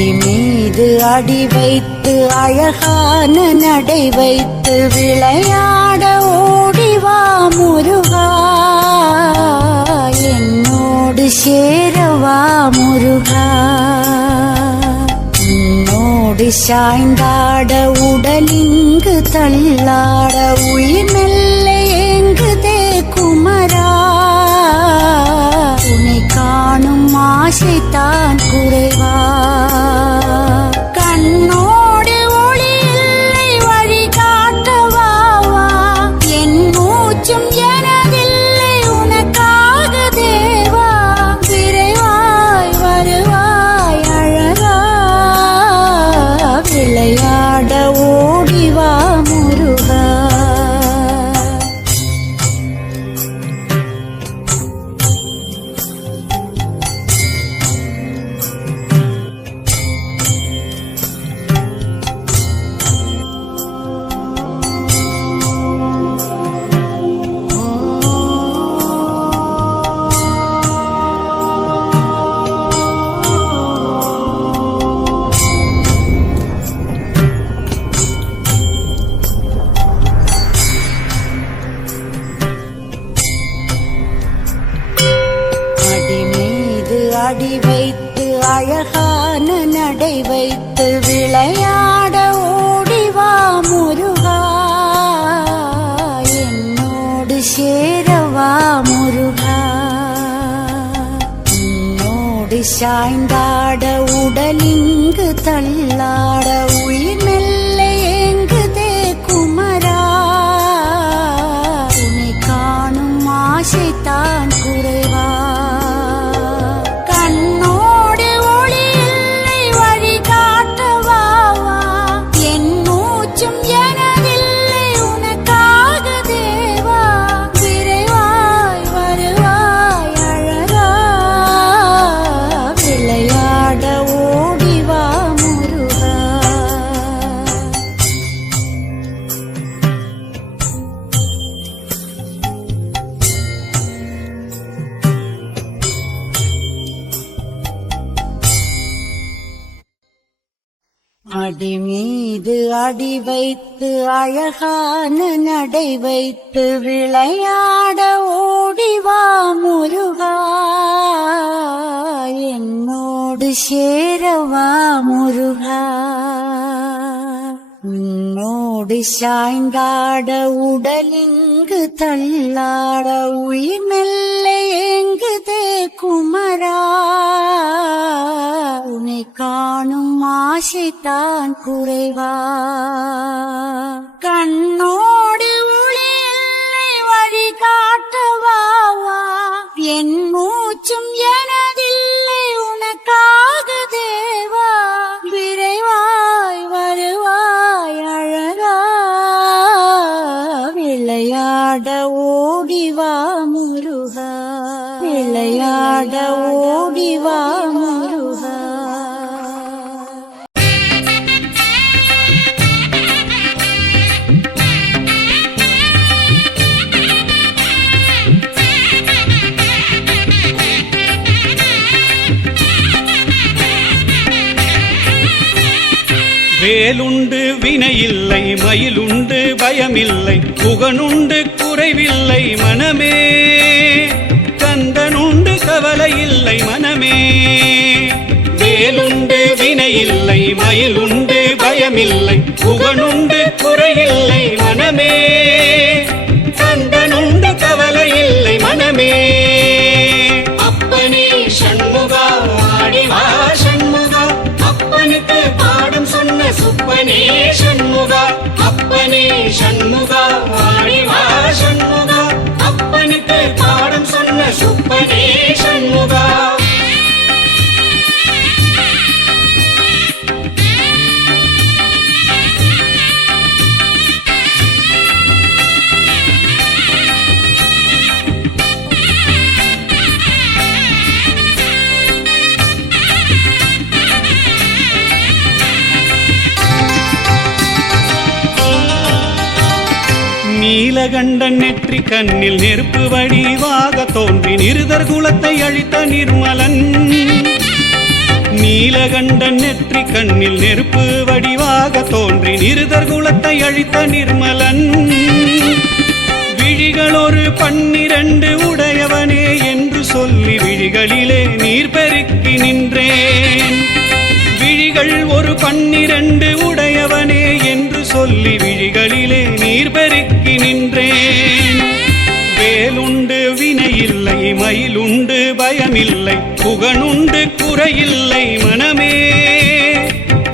அடி மீது அடி வைத்து அழகான நடை வைத்து விளையாட ஓடிவா முருகா, என்னோடு சேரவா முருகா. உன்னோடு சாய்ந்தாட உடலிங்கு தள்ளாட உயிர் மெல்ல ஏங்குதே குமரா, உன்னை காணும் ஆசைத்தான் குறைவா. கண்ணோடு ஒளி இல்லை வழி காட்டவாவா, என் மூச்சும் எனதில்லை உனக்காக தேவா. விரைவாய் வருவாய் அழகா, விளையாட ஓடிவா முருகா. அடி வைத்து அழகான நடை வைத்து விளையாட ஓடிவா முருகா, என்னோடு சேரவா முருகா. உன்னோடு சாய்ந்தாட உடலிங்கு தள்ளாட உயிர் மெல்ல ஏங்குதே குமரா, உன்னை காணும் ஆசைத்தான் குறைவா. அடி மீது அடி வைத்து அழகான நடை வைத்து விளையாட ஓடிவா முருகா, என்னோடு சேரவா முருகா. உன்னோடு சாய்ந்தாட உடலிங்கு தள்ளாட உயிர் மெல்ல ஏங்குதே குமரா, உன்னை காணும் ஆசைத்தான் குறைவா. கண்ணோடு ஒளி இல்லை வழி காட்டவாவா, என் மூச்சும் எனதில்லை உனக்காக தேவா. விரைவாய் வருவாய் அழகா, விளையாட ஓடிவா முருகா, விளையாட ஓடிவா முருகா. வேலுண்டு வினையில்லை மயிலுண்டு பயமில்லை புகனுண்டு குறைவில்லை மனமே, கந்தனுண்டு கவலையில்லை மனமே. வேலுண்டு வினையில்லை மயிலுண்டு பயமில்லை புகனுண்டு குறையில்லை மனமே, கந்தனுண்டு கவலையில்லை மனமே. அப்பனே சண்முகா ஆடிவா சண்முகா, அப்பனுக்கு பாடம் சொன்ன சுப்பனே சண்முகா. அப்பனே சண்முகா ஆடிவா சண்முகா, அப்பனுக்கு பாடம் சொன்ன சுப்பனே சண்முகா. நீலகண்டன் நெற்றி கண்ணில் நெருப்பு வடிவாக தோன்றி நிருதர் குலத்தை அழித்த நிர்மலன், நீலகண்டன் நெற்றி கண்ணில் நெருப்பு வடிவாக தோன்றி நிருதர் குலத்தை அழித்த நிர்மலன் விழிகள் ஒரு 12 உடையவனே என்று சொல்லி விழிகளிலே நீர் பெருக்கி நின்றேன். விழிகள் ஒரு 12 உடையவனே என்று சொல்லி விழிகளிலே நீர் பெருக்கி நின்றேன். வேலுண்டு வினையில்லை மயிலுண்டு பயமில்லை புகனுண்டு குறையில்லை மனமே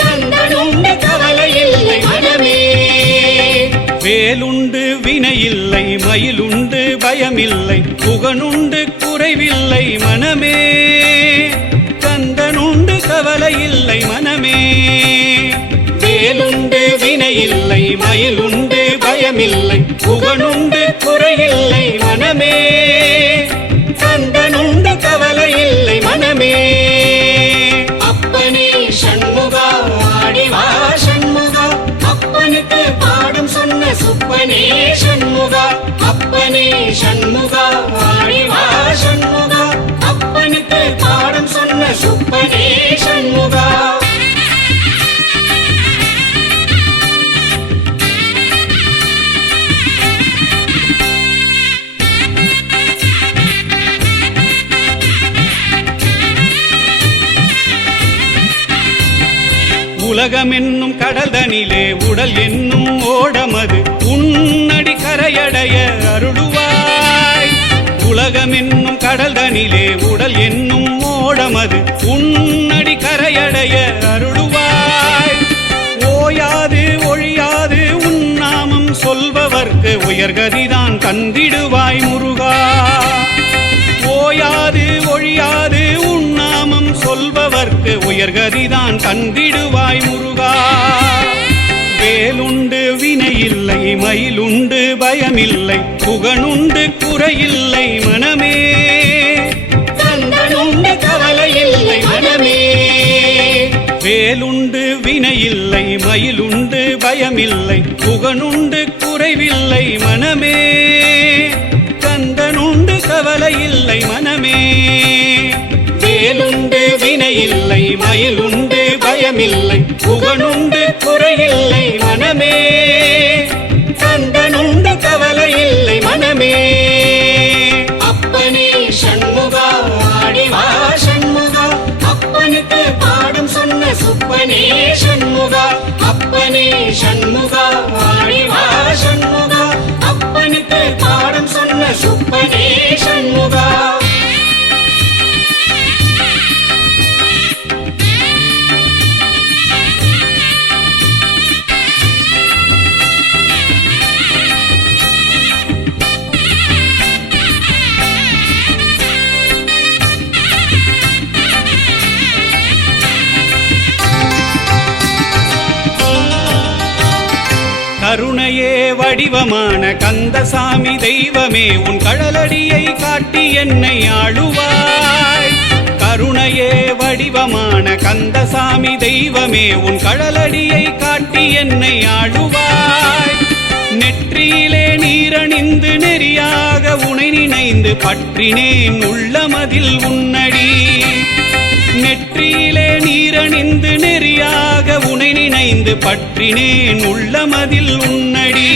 கந்தனுண்டு கவலையில்லை மனமே. வேலுண்டு வினையில்லை மயிலுண்டு பயமில்லை புகனுண்டு குறைவில்லை மனமே கந்தனுண்டு கவலையில்லை மனமே. வேலுண்டு வினையில்லை மயிலுண்டு பயமில்லை புகனுண்டு குறையில்லை மனமே கந்தனுண்டு கவலையில்லை மனமே. அப்பனே சண்முகா ஆடிவா சண்முகா, அப்பனுக்கு பாடம் சொன்ன சுப்பனே சண்முகா. அப்பனே சண்முகா ஆடிவா சண்முகா, அப்பனுக்கு பாடம் சொன்ன சுப்பனே சண்முகா. உலகம் என்னும் கடல்தனிலே உடல் என்னும் ஓடமது உன்னடி கரையடைய அருளுவாய். உலகம் என்னும் கடல்தனிலே உடல் என்னும் ஓடமது உன்னடி கரையடைய அருளுவாய். ஓயாது ஒழியாது உன்னாமம் சொல்பவர்க்கு உயர்கதிதான் தந்திடுவாய் முருகா. ஓயாது ஒழியாது உன்னாமம் சொல்பவர்க்கு உயர்கதிதான் தந்திடுவாய் முருகா. வேலுண்டு வினையில்லை மயிலுண்டு பயமில்லை புகனுண்டு குறையில்லை மனமே கந்தனுண்டு கவலையில்லை மனமே. வேலுண்டு வினையில்லை மயிலுண்டு பயமில்லை புகனுண்டு குறைவில்லை மனமே கந்தனுண்டு கவலையில்லை மனமே. வேலுண்டு வினையில்லை மயிலுண்டு பயமில்லை புகனுண்டு குறையில்லை மனமே கந்தனுண்டு கவலையில்லை மனமே. அப்பனே சண்முகா ஆடிவா சண்முகா, அப்பனுக்கு பாடம் சொன்ன சுப்பனே சண்முகா. அப்பனே சண்முகா ஆடிவா சண்முகா, அப்பனுக்கு பாடம் சொன்ன சுப்பனே சண்முகா. கருணையே வடிவமான கந்தசாமி தெய்வமே உன் கடலடியை காட்டி என்னை ஆளுவாய். கருணையே வடிவமான கந்தசாமி தெய்வமே உன் கடலடியை காட்டி என்னை ஆளுவாய். நெற்றியிலே நீரணிந்து நெறியாக உனை நினைந்து பற்றினேன் உள்ளமதில் உன்னடி. நெற்றியிலே நீரணிந்து நெறியாக உனை நினைந்து பற்றினேன் உள்ளமதில் உன்னடி.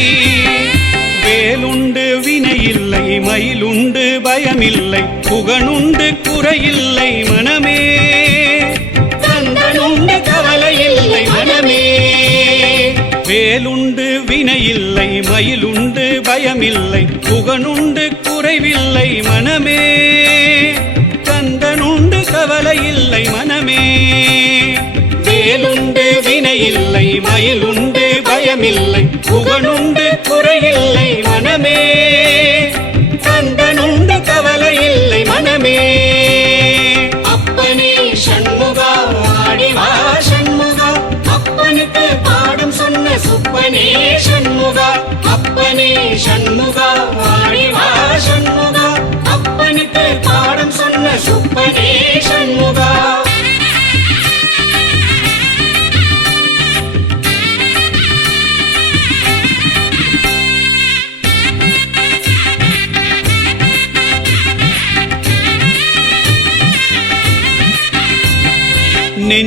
வேலுண்டு வினையில்லை மயிலுண்டு பயமில்லை புகனுண்டு குறையில்லை மனமே கந்தனுண்டு கவலையில்லை மனமே. வேலுண்டு வினையில்லை மயிலுண்டு பயமில்லை புகனுண்டு குறைவில்லை மனமே கந்தனுண்டு கவலையில்லை மனமே. வேலுண்டு வினையில்லை மயிலுண்டு பயமில்லை புகனுண்டு குறையில்லை மனமே கந்தனுண்டு கவலையில்லை மனமே. அப்பனே சண்முகா ஆடிவா சண்முகா, அப்பனுக்கு பாடம் சொன்ன சுப்பனே சண்முகா. அப்பனே சண்முகா ஆடிவா சண்முகா, அப்பனுக்கு பாடம் சொன்ன சுப்பனே சண்முகா.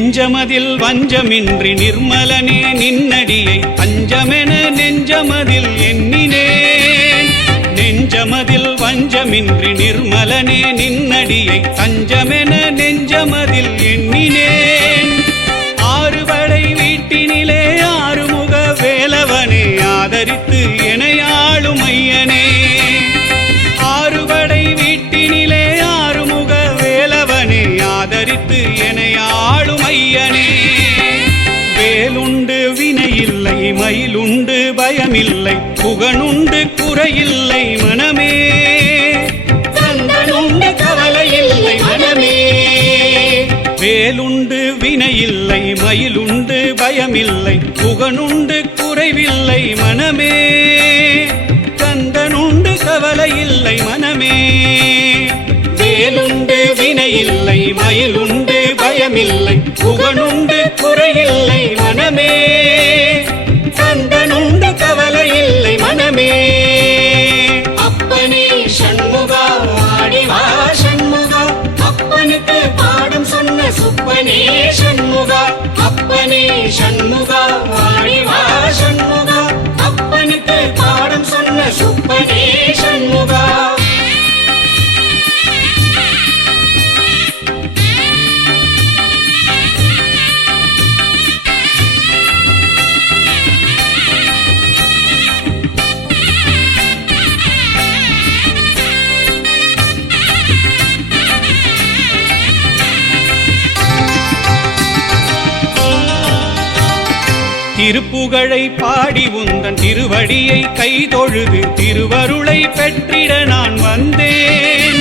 நெஞ்சமதில் வஞ்சமின்றி நிர்மலனே நின்னடியை தஞ்சமென நெஞ்சமதில் எண்ணினேன். நெஞ்சமதில் வஞ்சமின்றி நிர்மலனே நின்னடியை தஞ்சமென நெஞ்சமதில் எண்ணினேன். ஆறுபடை வீட்டினிலே ஆறுமுக வேலவனே ஆதரித்து எனையாளும் ஐயனே. ஆறுபடை வீட்டினிலே ஆறுமுக வேலவனே ஆதரித்து எனையாளும் ஐயனே. வேலுண்டு வினையில்லை மயிலுண்டு பயமில்லை புகனுண்டு குறையில்லை மனமே. கந்தனுண்டு கவலையில்லை மனமே. வேலுண்டு வினையில்லை மயிலுண்டு பயமில்லை புகனுண்டு குறைவில்லை மனமே. கந்தனுண்டு கவலையில்லை மனமே. வேலுண்டு வினையில்லை மயிலுண்டு பயமில்லை புகனுண்டு குறையில்லை மனமே. கந்தனுண்டு கவலையில்லை மனமே. அப்பனே சண்முகா ஆடிவா சண்முகா அப்பனுக்கு பாடம் சொன்ன சுப்பனே சண்முகா. அப்பனே சண்முகா ஆடிவா சண்முகா அப்பனுக்கு பாடம் சொன்ன சுப்பனே சண்முகா. திருப்புகழை பாடி உந்தன் திருவடியை கைதொழுது திருவருளை பெற்றிட நான் வந்தேன்.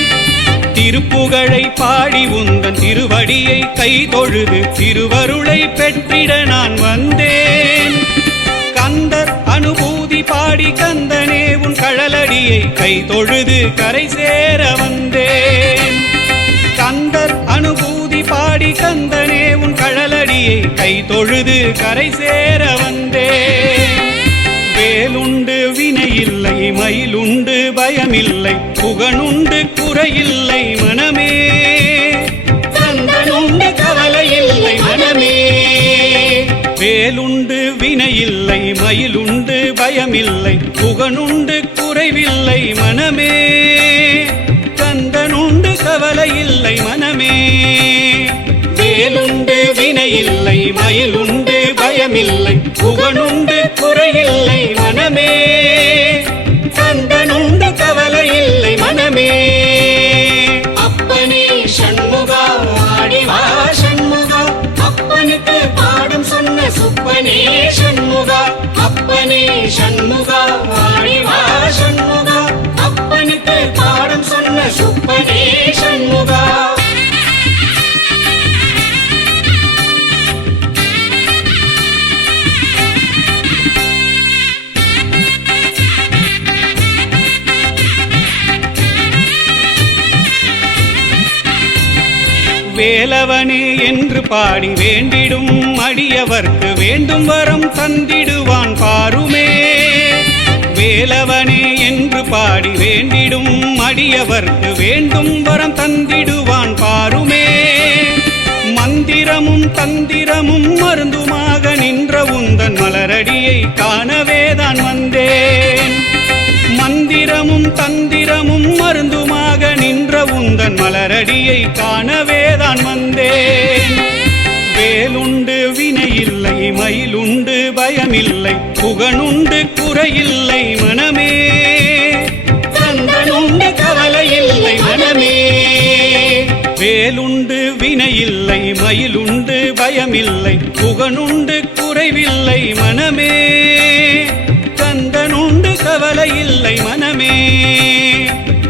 திருப்புகழை பாடி உந்தன் திருவடியை கைதொழுது திருவருளை பெற்றிட நான் வந்தேன். கந்தர் அனுபூதி பாடி கந்தனே உன் கழலடியை கைதொழுது கரை சேர வந்தேன். கந்தர் அனுபூதி பாடி கந்தனே உன் கழலடியை கைதொழுது கரை சேர வந்தேன். வேலுண்டு வினையில்லை மயிலுண்டு பயமில்லை புகனுண்டு குறையில்லை மனமே. கந்தனுண்டு கவலையில்லை மனமே. வேலுண்டு வினையில்லை மயிலுண்டு பயமில்லை புகனுண்டு குறைவில்லை மனமே. கந்தனுண்டு கவலையில்லை மனமே. வேலுண்டு வினையில்லை மயிலுண்டு பயமில்லை புகனுண்டு குறையில்லை மனமே. கந்தனுண்டு கவலையில்லை மனமே. அப்பனே சண்முகா ஆடிவா சண்முகா அப்பனுக்கு பாடம் சொன்ன சுப்பனே சண்முகா. அப்பனே சண்முகா ஆடிவா சண்முகா அப்பனுக்கு பாடம் சொன்ன சுப்பனே சண்முகா. வேலவனே என்று பாடி வேண்டிடும் அடியவர்க்கு வேண்டும் வரம் தந்திடுவான் பாருமே. வேலவனே என்று பாடி வேண்டிடும் அடியவர்க்கு வேண்டும் வரம் தந்திடுவான் பாருமே. மந்திரமும் தந்திரமும் மருந்துமாக நின்ற உந்தன் மலரடியை காணவேதான் வந்தேன். மந்திரமும் தந்திரமும் மருந்துமாக நின்ற உந்தன் மலரடியை காணவேதான் வந்தேன். வேலுண்டு வினையில்லை மயிலுண்டு பயமில்லை புகனுண்டு குறையில்லை மனமே. கந்தனுண்டு கவலையில்லை மனமே. வேலுண்டு வினையில்லை மயிலுண்டு பயமில்லை புகனுண்டு குறைவில்லை மனமே. கந்தனுண்டு கவலையில்லை மனமே.